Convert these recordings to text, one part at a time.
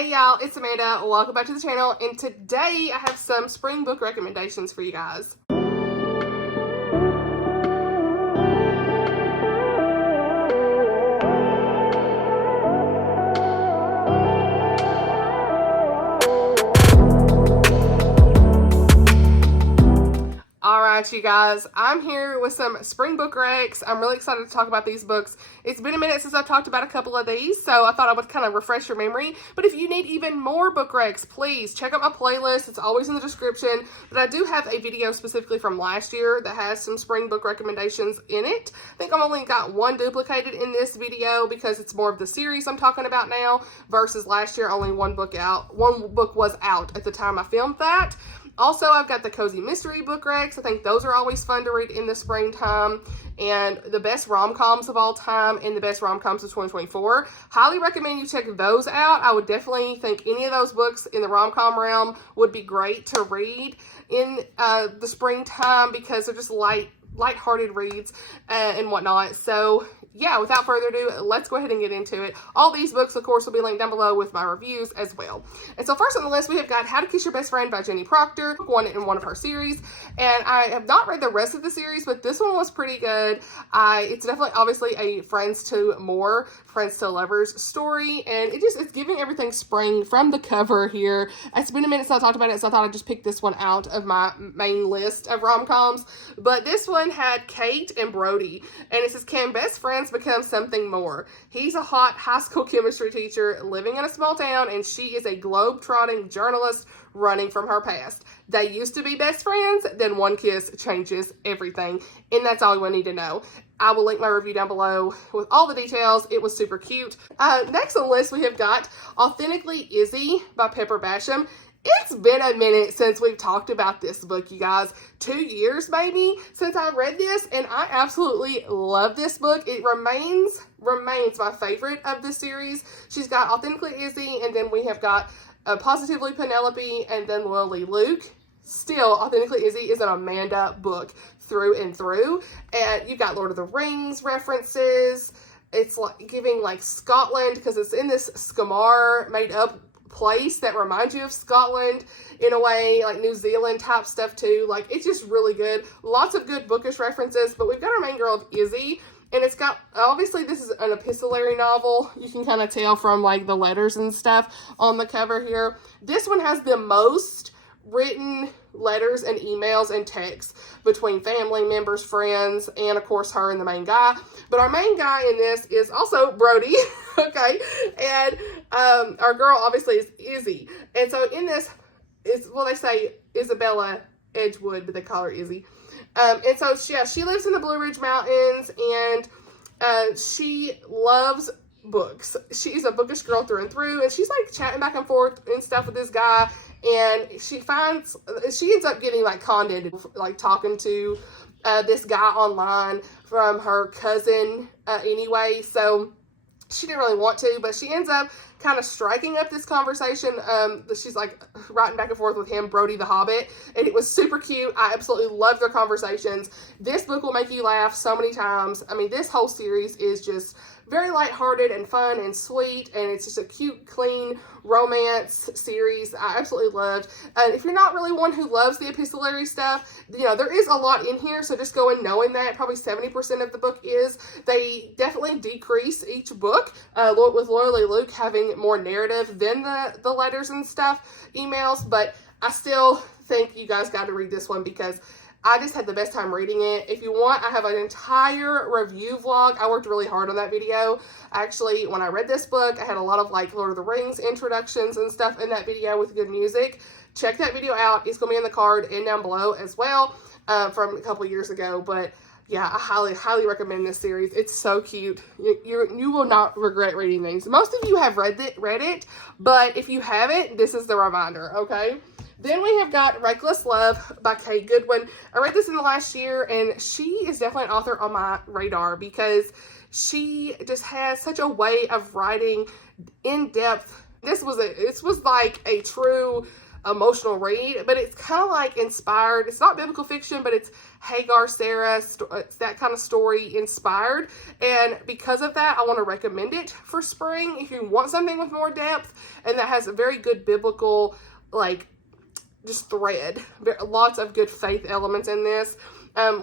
Hey y'all, it's Amanda. Welcome back to the channel, and today I have some spring book recommendations for you guys. Alright, you guys, I'm here with some spring book recs. I'm really excited to talk about these books. It's been a minute since I've talked about a couple of these, so I thought I would kind of refresh your memory. But if you need even more book recs, please check out my playlist. It's always in the description. But I do have a video specifically from last year that has some spring book recommendations in it. I think I've only got one duplicated in this video because it's more of the series I'm talking about now versus last year only one book was out at the time I filmed that. Also, I've got the Cozy Mystery book recs. I think those are always fun to read in the springtime. And the best rom-coms of all time and the best rom-coms of 2024. Highly recommend you check those out. I would definitely think any of those books in the rom-com realm would be great to read in the springtime because they're just light-hearted reads and whatnot. So yeah, without further ado, let's go ahead and get into it. All these books, of course, will be linked down below with my reviews as well. And so first on the list, we have got How to Kiss Your Best Friend by Jenny Proctor, one in one of her series. And I have not read the rest of the series, but this one was pretty good. It's definitely, obviously, a friends to lovers story. And it's giving everything spring from the cover here. It's been a minute since I talked about it, so I thought I'd just pick this one out of my main list of rom-coms. But this one had Kate and Brody. And it says, can best friends become something more? He's a hot high school chemistry teacher living in a small town, and she is a globe-trotting journalist running from her past. They used to be best friends, then one kiss changes everything, and that's all you need to know. I will link my review down below with all the details. It was super cute. Next on the list, we have got Authentically, Izzy by Pepper Basham. It's been a minute since we've talked about this book, you guys. 2 years maybe since I read this, and I absolutely love this book. It remains my favorite of the series. She's got Authentically Izzy, and then we have got Positively Penelope, and then Lily Luke. Still, Authentically Izzy is an Amanda book through and through. And you've got Lord of the Rings references. It's like giving like Scotland because it's in this Skamar made up place that reminds you of Scotland in a way, like New Zealand type stuff too. Like, it's just really good. Lots of good bookish references, but we've got our main girl of Izzy, and it's got, obviously this is an epistolary novel. You can kind of tell from like the letters and stuff on the cover here. This one has the most written letters and emails and texts between family members, friends, and of course her and the main guy. But our main guy in this is also Brody, okay? And our girl obviously is Izzy. And so in this, they say Isabella Edgewood, but they call her Izzy. And so she lives in the Blue Ridge Mountains, and she loves books. She's a bookish girl through and through, and she's like chatting back and forth and stuff with this guy, and she ends up getting like conned into like talking to this guy online from her cousin anyway. So she didn't really want to, but she ends up kind of striking up this conversation. She's like writing back and forth with him, Brody the Hobbit, and it was super cute. I absolutely love their conversations. This book will make you laugh so many times. I mean, this whole series is just very lighthearted and fun and sweet, and it's just a cute, clean romance series I absolutely loved. And if you're not really one who loves the epistolary stuff, you know, there is a lot in here, so just go in knowing that. Probably 70% of the book is. They definitely decrease each book, with Lily Luke having more narrative than the letters and stuff, emails, but I still think you guys got to read this one because I just had the best time reading it. If you want, I have an entire review vlog. I worked really hard on that video. Actually, when I read this book, I had a lot of like Lord of the Rings introductions and stuff in that video with good music. Check that video out. It's going to be in the card and down below as well from a couple years ago. But yeah, I highly, highly recommend this series. It's so cute. You will not regret reading these. Most of you have read it, but if you haven't, this is the reminder, okay? Then we have got Reckless Love by Kate Goodwin. I read this in the last year, and she is definitely an author on my radar because she just has such a way of writing in depth. This was like a true emotional read, but it's kind of like inspired. It's not biblical fiction, but it's Hagar, Sarah, it's that kind of story inspired. And because of that, I want to recommend it for spring. If you want something with more depth and that has a very good biblical, like, just thread, lots of good faith elements in this.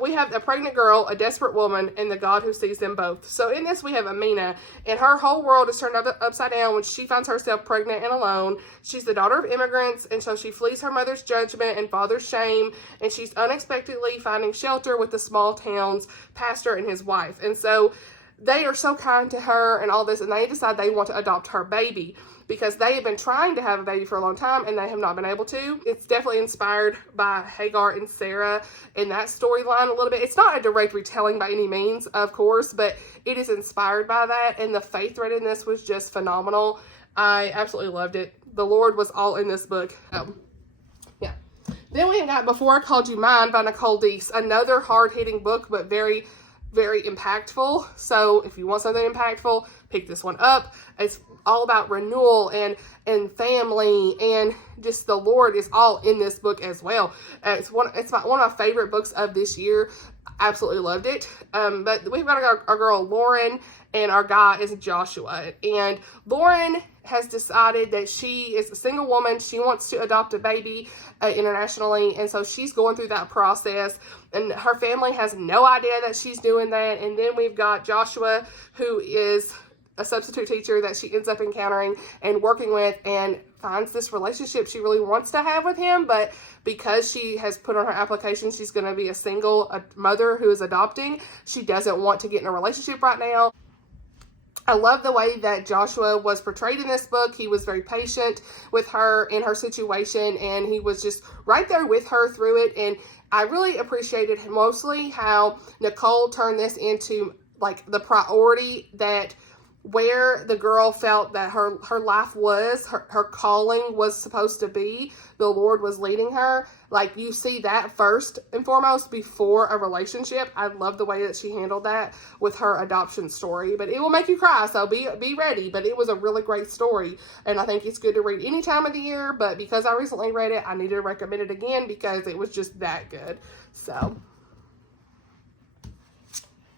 We have a pregnant girl, a desperate woman, and the God who sees them both. So in this, we have Amina, and her whole world is turned upside down when she finds herself pregnant and alone. She's the daughter of immigrants, and so she flees her mother's judgment and father's shame, and she's unexpectedly finding shelter with the small town's pastor and his wife. And so they are so kind to her and all this, and they decide they want to adopt her baby, because they have been trying to have a baby for a long time and they have not been able to. It's definitely inspired by Hagar and Sarah in that storyline a little bit. It's not a direct retelling by any means, of course, but it is inspired by that, and the faith thread in this was just phenomenal. I absolutely loved it. The Lord was all in this book. Yeah. Then we got Before I Called You Mine by Nicole Deese. Another hard-hitting book, but very, very impactful. So if you want something impactful, pick this one up. It's all about renewal and family, and just the Lord is all in this book as well. It's one of my favorite books of this year. Absolutely loved it. But we've got our girl Lauren, and our guy is Joshua. And Lauren has decided that she is a single woman. She wants to adopt a baby internationally, and so she's going through that process, and her family has no idea that she's doing that. And then we've got Joshua, who is a substitute teacher that she ends up encountering and working with, and finds this relationship she really wants to have with him, but because she has put on her application she's going to be a single mother who is adopting, she doesn't want to get in a relationship right now. I love the way that Joshua was portrayed in this book. He was very patient with her in her situation, and he was just right there with her through it. And I really appreciated mostly how Nicole turned this into like the priority, that where the girl felt that her life was, her calling was supposed to be, the Lord was leading her. Like, you see that first and foremost before a relationship. I love the way that she handled that with her adoption story. But it will make you cry, so be ready. But it was a really great story, and I think it's good to read any time of the year. But because I recently read it, I need to recommend it again because it was just that good. So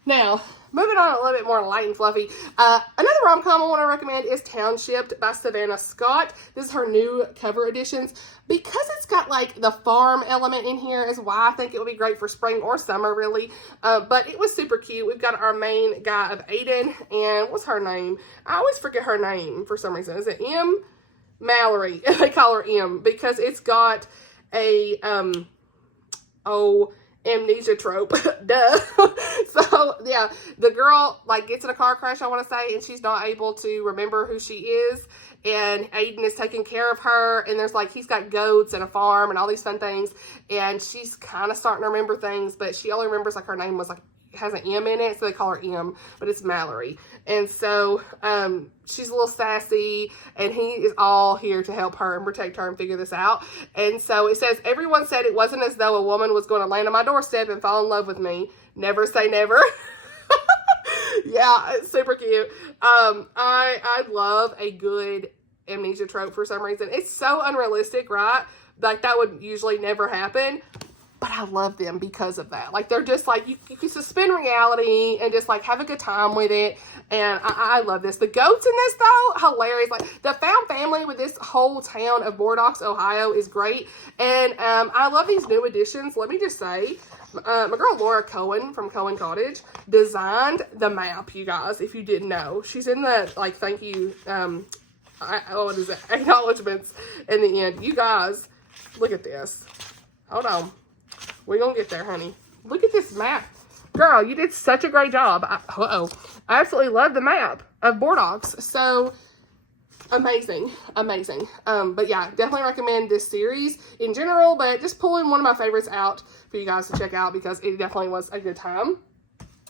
now, moving on a little bit more light and fluffy. Another rom-com I want to recommend is Townshipped by Savannah Scott. This is her new cover editions. Because it's got like the farm element in here is why I think it would be great for spring or summer, really. But it was super cute. We've got our main guy of Aiden, and what's her name? I always forget her name for some reason. Is it M? Mallory. They call her M because it's got a, amnesia trope. Duh. So yeah, the girl like gets in a car crash, I want to say, and she's not able to remember who she is, and Aiden is taking care of her, and there's like, he's got goats and a farm and all these fun things, and she's kind of starting to remember things, but she only remembers like her name was like, has an M in it, so they call her M, but it's Mallory. And so she's a little sassy, and he is all here to help her and protect her and figure this out. And so it says, everyone said it wasn't as though a woman was going to land on my doorstep and fall in love with me. Never say never. Yeah, it's super cute. I love a good amnesia trope for some reason. It's so unrealistic, right? Like, that would usually never happen. But I love them because of that. Like, they're just like, you can suspend reality and just like have a good time with it. And I love this. The goats in this, though, hilarious. Like, the found family with this whole town of Bordeaux, Ohio is great. And I love these new additions. Let me just say, my girl Laura Cohen from Cohen Cottage designed the map, you guys, if you didn't know. She's in the, like, thank you, what is it? Acknowledgements in the end. You guys, look at this. Hold on. We're going to get there, honey. Look at this map. Girl, you did such a great job. I absolutely love the map of Bordeaux. So, amazing. Amazing. But yeah, definitely recommend this series in general, but just pulling one of my favorites out for you guys to check out because it definitely was a good time.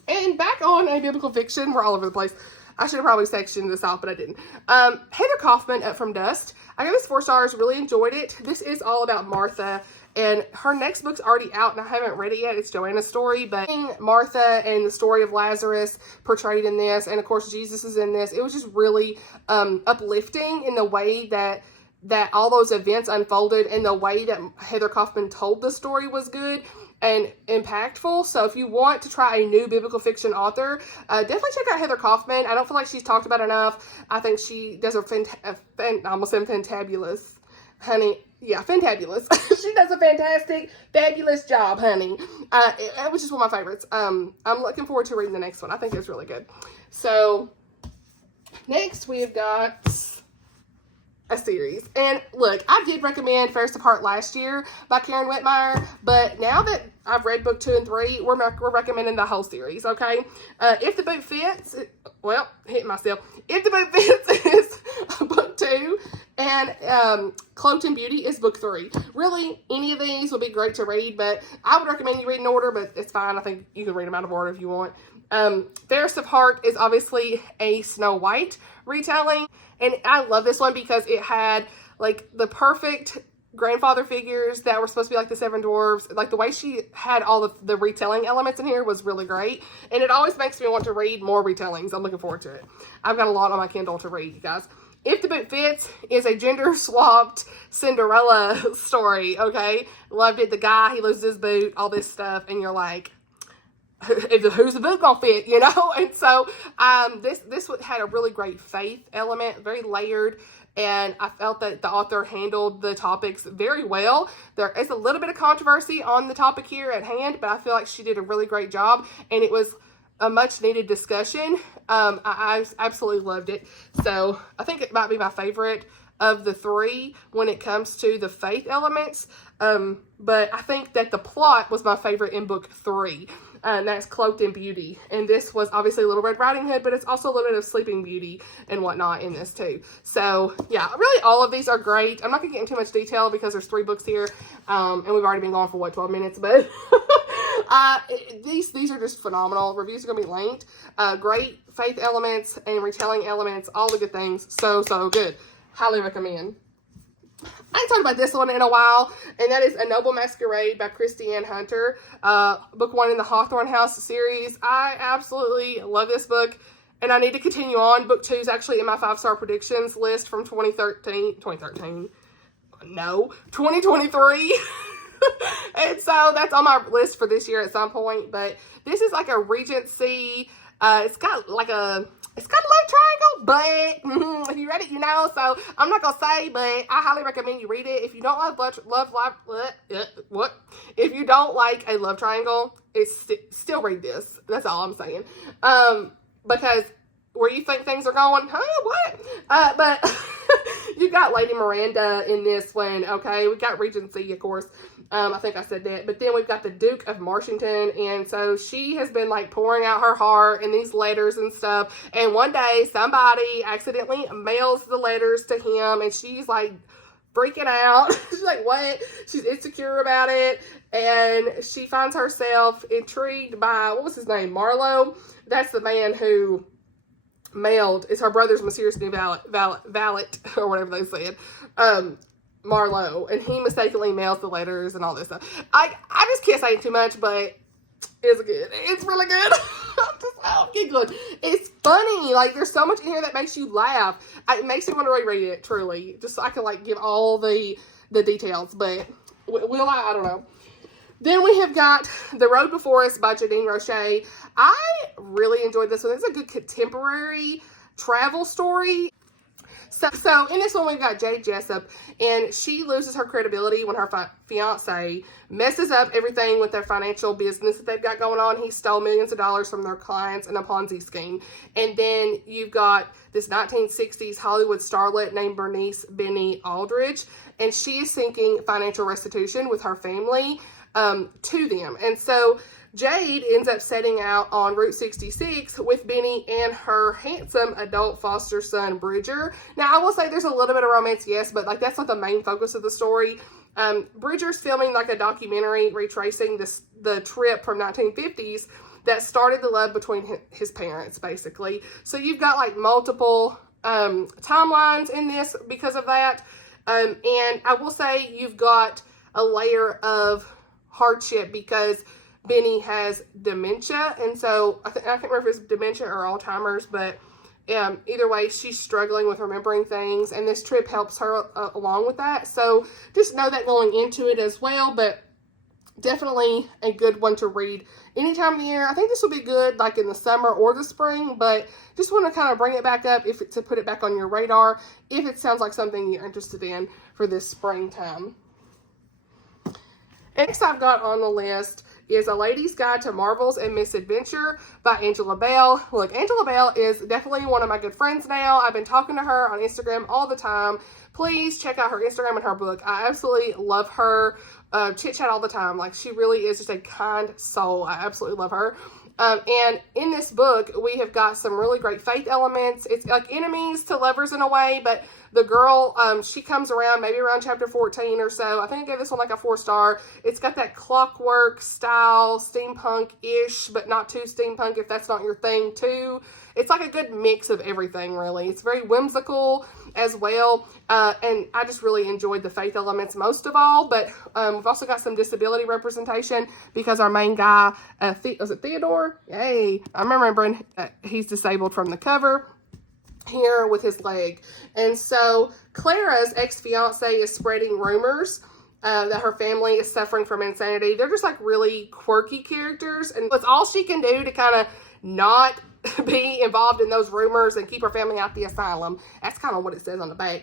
And back on a biblical fiction. We're all over the place. I should have probably sectioned this off, but I didn't. Heather Kaufman, Up From Dust. I gave this 4 stars. Really enjoyed it. This is all about Martha. And her next book's already out, and I haven't read it yet. It's Joanna's story, but Martha and the story of Lazarus portrayed in this, and of course Jesus is in this. It was just really uplifting in the way that that all those events unfolded, and the way that Heather Kaufman told the story was good and impactful. So if you want to try a new biblical fiction author, definitely check out Heather Kaufman. I don't feel like she's talked about enough. I think she does I almost said fantabulous, honey. Yeah, fantabulous. She does a fantastic, fabulous job, honey. Which is one of my favorites. I'm looking forward to reading the next one. I think it's really good. So next we've got a series. And look, I did recommend Fairest Apart last year by Karen Witemeyer, but now that I've read book 2 and 3, we're recommending the whole series, okay? If the book fits, well, hitting myself. If the book fits is book 2, and Cloaked in Beauty is book 3. Really, any of these would be great to read, but I would recommend you read in order, but it's fine. I think you can read them out of order if you want. Fairest of Heart is obviously a Snow White retelling, and I love this one because it had like the perfect grandfather figures that were supposed to be like the 7 dwarves. Like the way she had all of the retelling elements in here was really great, and it always makes me want to read more retellings. I'm looking forward to it. I've got a lot on my Kindle to read, you guys. If the Book Fits is a gender-swapped Cinderella story, okay? Loved it. The guy, he loses his boot, all this stuff, and you're like, who's the boot gonna fit, you know? And so this had a really great faith element, very layered, and I felt that the author handled the topics very well. There is a little bit of controversy on the topic here at hand, but I feel like she did a really great job, and it was a much needed discussion. I absolutely loved it. So I think it might be my favorite of the 3 when it comes to the faith elements. But I think that the plot was my favorite in book 3. And that's Cloaked in Beauty. And this was obviously Little Red Riding Hood, but it's also a little bit of Sleeping Beauty and whatnot in this too. So yeah, really all of these are great. I'm not gonna get into too much detail because there's 3 books here. And we've already been going for what, 12 minutes, but these are just phenomenal. Reviews are gonna be linked. Great faith elements and retelling elements, all the good things. So good. Highly recommend. I ain't talked about this one in a while, and that is A Noble Masquerade by Kristi and Hunter. Book 1 in the Hawthorne House series. I absolutely love this book, and I need to continue on. Book 2 is actually in my 5-star predictions list from 2023. And so that's on my list for this year at some point. But this is like a Regency. It's got a love triangle, but if you read it, you know. So I'm not gonna say, but I highly recommend you read it. If you don't if you don't like a love triangle, still read this. That's all I'm saying. Because where you think things are going, what? But you got Lady Miranda in this one, okay? We got Regency, of course. I think I said that. But then we've got the Duke of Marshington. And so she has been like pouring out her heart in these letters and stuff. And one day somebody accidentally mails the letters to him. And she's like freaking out. She's like, what? She's insecure about it. And she finds herself intrigued by, what was his name? Marlowe. That's the man who mailed, it's her brother's mysterious new valet, or whatever they said. Marlowe, and he mistakenly mails the letters and all this stuff. I just can't say too much, but it's good. It's really good. I'm giggling. It's funny. Like, there's so much in here that makes you laugh. It makes me want to reread it, truly. Just so I can, like, give all the details. But will I? I don't know. Then we have got The Road Before Us by Janine Rosche. I really enjoyed this one. It's a good contemporary travel story. So in this one, we've got Jade Jessup, and she loses her credibility when her fiance messes up everything with their financial business that they've got going on. He stole millions of dollars from their clients in a Ponzi scheme. And then you've got this 1960s Hollywood starlet named Bernice Benny Aldridge, and she is seeking financial restitution with her family to them. And so Jade ends up setting out on Route 66 with Benny and her handsome adult foster son, Bridger. Now, I will say there's a little bit of romance, yes, but like that's not the main focus of the story. Bridger's filming like a documentary retracing the trip from 1950s that started the love between his parents, basically. So you've got like multiple timelines in this because of that. And I will say you've got a layer of hardship because Benny has dementia, and so I can't remember if it's dementia or Alzheimer's, but Either way, she's struggling with remembering things, and this trip helps her along with that. So just know that going into it as well, but definitely a good one to read any time of the year. I think this will be good like in the summer or the spring, but just want to kind of bring it back up to put it back on your radar if it sounds like something you're interested in for this springtime. Next I've got on the list is A Lady's Guide to Marvels and Misadventure by Angela Bell. Look, Angela Bell is definitely one of my good friends now. I've been talking to her on Instagram all the time. Please check out her Instagram and her book. I absolutely love her. Chit chat all the time. Like, she really is just a kind soul. I absolutely love her. And in this book, we have got some really great faith elements. It's like enemies to lovers in a way, but the girl, she comes around maybe around chapter 14 or so. I think I gave this one like a 4-star. It's got that clockwork style, steampunk-ish, but not too steampunk if that's not your thing too. It's like a good mix of everything, really. It's very whimsical as well, and I just really enjoyed the faith elements most of all, but we've also got some disability representation because our main guy, was it Theodore? Yay! I'm remembering he's disabled from the cover here with his leg. And so Clara's ex-fiance is spreading rumors that her family is suffering from insanity. They're just like really quirky characters, and it's all she can do to kind of not be involved in those rumors and keep her family out the asylum. That's kind of what it says on the back.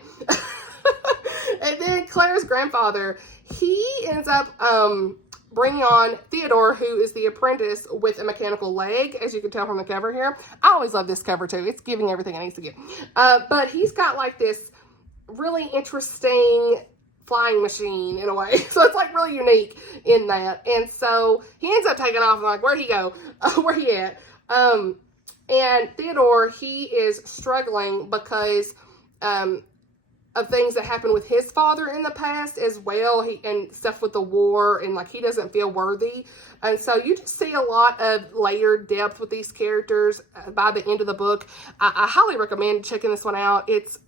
And then Clara's grandfather, he ends up bringing on Theodore, who is the apprentice with a mechanical leg, as you can tell from the cover here. I always love this cover too. It's giving everything it needs to give. But he's got like this really interesting flying machine in a way. So it's like really unique in that. And so he ends up taking off and like, where'd he go? Where he at? And Theodore, he is struggling because of things that happened with his father in the past as well, and stuff with the war, and like he doesn't feel worthy. And so you just see a lot of layered depth with these characters by the end of the book. I highly recommend checking this one out. It's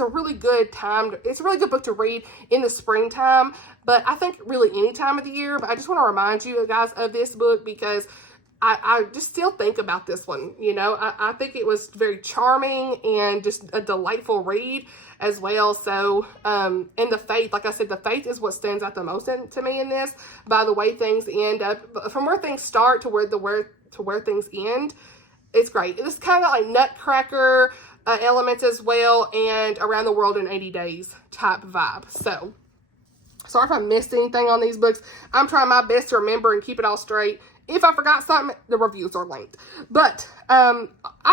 a really good time. It's a really good book to read in the springtime, but I think really any time of the year. But I just want to remind you guys of this book because I just still think about this one. You know, I think it was very charming and just a delightful read as well. So, and the faith, like I said, the faith is what stands out the most to me in this, by the way things end up, from where things start to where things end. It's great. It's kind of like Nutcracker elements as well, and Around the World in 80 Days type vibe. So, sorry if I missed anything on these books. I'm trying my best to remember and keep it all straight. If I forgot something, the reviews are linked. But I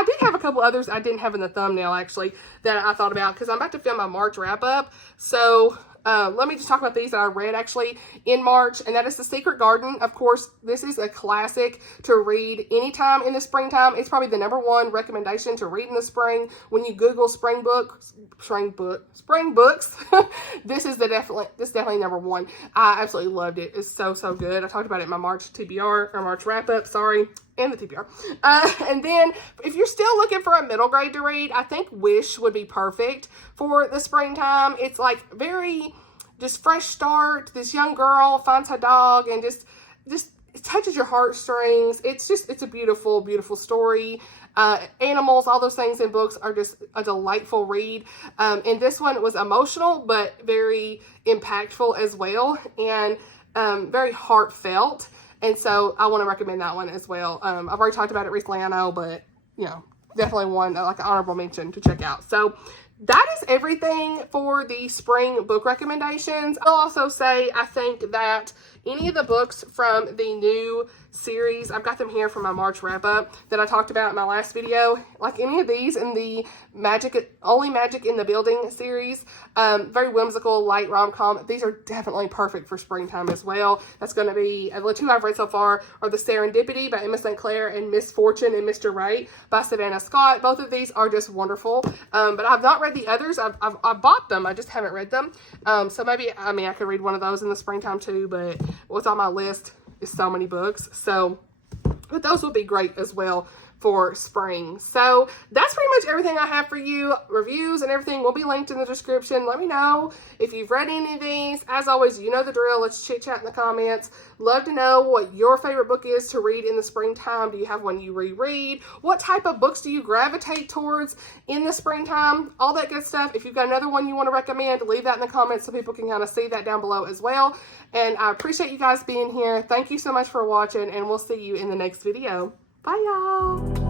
did have a couple others I didn't have in the thumbnail, actually, that I thought about, because I'm about to film my March wrap-up. So let me just talk about these that I read, actually, in March, and that is The Secret Garden. Of course, this is a classic to read anytime in the springtime. It's probably the #1 recommendation to read in the spring. When you Google spring books, this is definitely #1. I absolutely loved it. It's so good. I talked about it in my March TBR, or March wrap-up, sorry, and the TBR. And then, if you're still looking for a middle grade to read, I think Wish would be perfect for the springtime. It's like very just fresh start. This young girl finds her dog and just it touches your heartstrings. It's a beautiful, beautiful story. Animals, all those things in books are just a delightful read. And this one was emotional, but very impactful as well, and very heartfelt. And so I want to recommend that one as well. I've already talked about it recently, I know, but you know, definitely one like an honorable mention to check out. So that is everything for the spring book recommendations. I'll also say I think that any of the books from the new series, I've got them here for my March wrap-up that I talked about in my last video, like any of these in the Only Magic in the Building series, very whimsical, light rom-com. These are definitely perfect for springtime as well. That's going to be, the two I've read so far are The Serendipity by Emma St. Clair and Misfortune and Mr. Right by Savannah Scott. Both of these are just wonderful, but I've not read the others. I've bought them, I just haven't read them. So maybe, I could read one of those in the springtime too, but what's on my list is so many books. So, but those would be great as well for spring. So that's pretty much everything I have for you. Reviews and everything will be linked in the description. Let me know if you've read any of these. As always, you know the drill. Let's chit chat in the comments. Love to know what your favorite book is to read in the springtime. Do you have one you reread? What type of books do you gravitate towards in the springtime? All that good stuff. If you've got another one you want to recommend, leave that in the comments so people can kind of see that down below as well. And I appreciate you guys being here. Thank you so much for watching, and we'll see you in the next video. Bye, y'all.